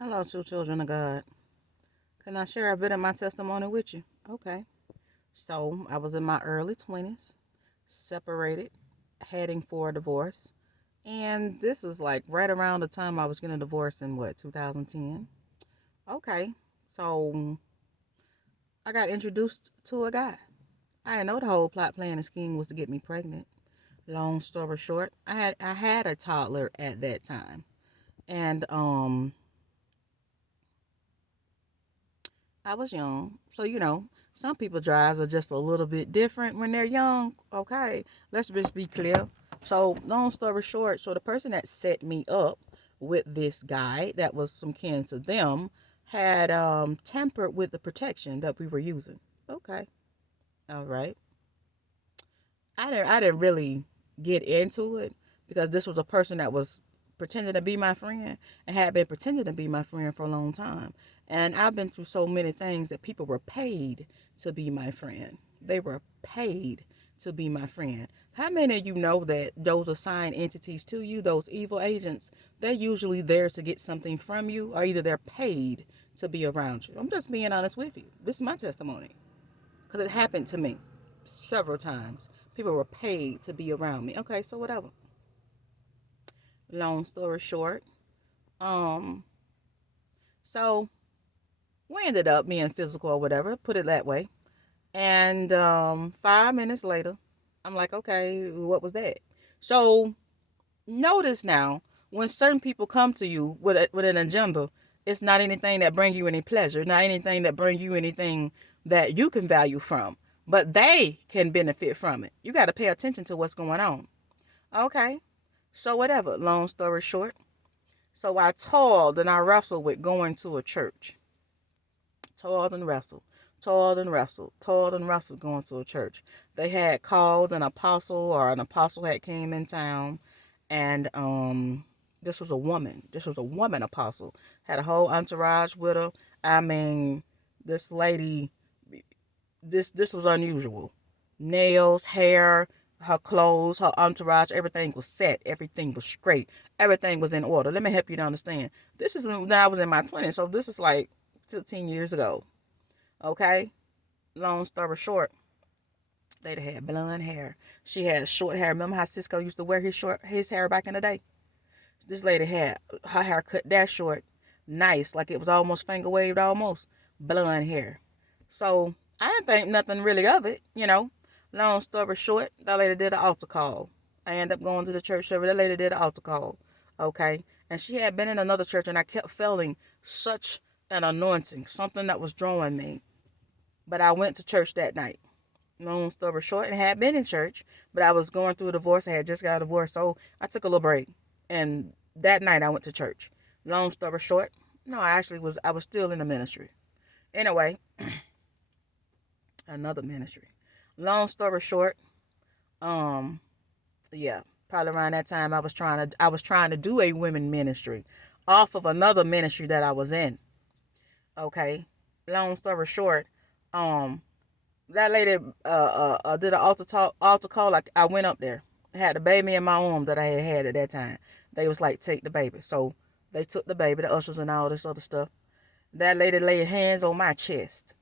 Hello, two children of God. Can I share a bit of my testimony with you? Okay. So, I was in my early 20s, separated, heading for a divorce. And this is like right around the time I was getting a divorce in what, 2010? Okay. So, I got introduced to a guy. I didn't know the whole plot, plan, and scheme was to get me pregnant. Long story short, I had a toddler at that time. And I was young. So, some people drives are just a little bit different when they're young. Okay. Let's just be clear. So, long story short, so the person that set me up with this guy that was some kin to them had tampered with the protection that we were using. Okay. All right. I didn't really get into it because this was a person that was pretending to be my friend and had been pretending to be my friend for a long time. And I've been through so many things that people were paid to be my friend. They were paid to be my friend. How many of you know that those assigned entities to you, those evil agents, they're usually there to get something from you, or either they're paid to be around you? I'm just being honest with you. This is my testimony because it happened to me several times. People were paid to be around me. Okay, so whatever. Long story short, um, so we ended up being physical or whatever, put it that way. And 5 minutes later, I'm like, okay, what was that? So notice now, when certain people come to you with an agenda, it's not anything that bring you any pleasure, not anything that bring you anything that you can value from, but they can benefit from it. You got to pay attention to what's going on. Okay, so whatever. Long story short, so I toiled and I wrestled with going to a church. Toiled and wrestled, toiled and wrestled, toiled and wrestled going to a church. They had called an apostle, or an apostle had came in town, and this was a woman. This was a woman apostle. Had a whole entourage with her. I mean, this lady, this was unusual. Nails, hair, her clothes, her entourage, everything was set. Everything was straight. Everything was in order. Let me help you to understand. This is when I was in my 20s, so this is like 15 years ago. Okay? Long story short, they had blonde hair. She had short hair. Remember how Cisco used to wear his hair back in the day? This lady had her hair cut that short, nice, like it was almost finger waved, almost blonde hair. So I didn't think nothing really of it. Long story short, that lady did an altar call. I ended up going to the church service. That lady did an altar call. Okay. And she had been in another church, and I kept feeling such an anointing, something that was drawing me. But I went to church that night. Long story short, and had been in church, but I was going through a divorce. I had just got a divorce, so I took a little break. And that night I went to church. Long story short, no, I was still in the ministry. Anyway, another ministry. Long story short, um, yeah, probably around that time I was trying to do a women ministry off of another ministry that I was in. Okay. Long story short, um, that lady did an altar call. Like, I went up there. I had the baby in my arm that I had at that time. They was like, take the baby. So they took the baby, the ushers and all this other stuff. That lady laid hands on my chest.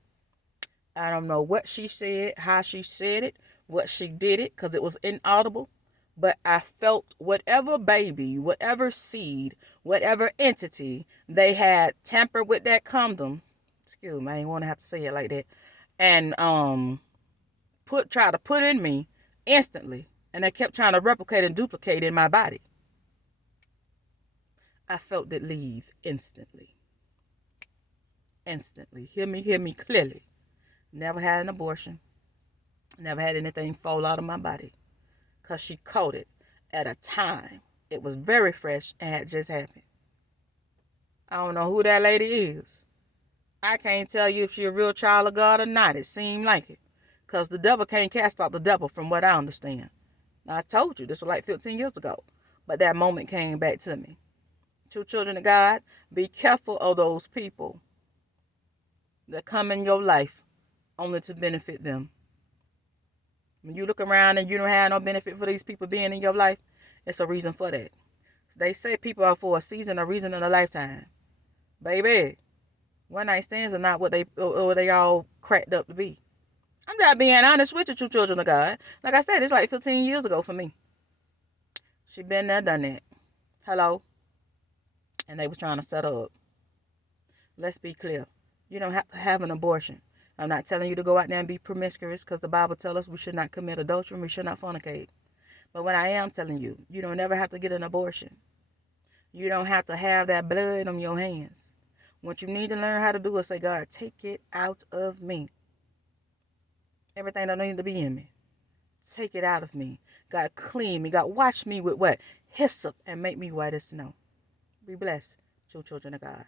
I don't know what she said, how she said it, what she did it, because it was inaudible. But I felt whatever baby, whatever seed, whatever entity they had tampered with that condom. Excuse me, I ain't want to have to say it like that. And try to put in me instantly, and they kept trying to replicate and duplicate in my body. I felt it leave instantly. Instantly. Hear me clearly. Never had an abortion. Never had anything fall out of my body. Because she caught it at a time. It was very fresh and had just happened. I don't know who that lady is. I can't tell you if she a real child of God or not. It seemed like it. Because the devil can't cast out the devil from what I understand. Now, I told you this was like 15 years ago. But that moment came back to me. True children of God, be careful of those people that come in your life only to benefit them. When you look around and you don't have no benefit for these people being in your life, it's a reason for that. They say people are for a season, a reason, and a lifetime. Baby, one night stands are not what they all cracked up to be. I'm not being honest with you, true children of God. Like I said, it's like 15 years ago for me. She been there, done that. Hello? And they was trying to set her up. Let's be clear. You don't have to have an abortion. I'm not telling you to go out there and be promiscuous, because the Bible tells us we should not commit adultery and we should not fornicate. But what I am telling you, you don't ever have to get an abortion. You don't have to have that blood on your hands. What you need to learn how to do is say, God, take it out of me. Everything that needs to be in me, take it out of me. God, clean me. God, wash me with what? Hyssop, and make me white as snow. Be blessed, true children of God.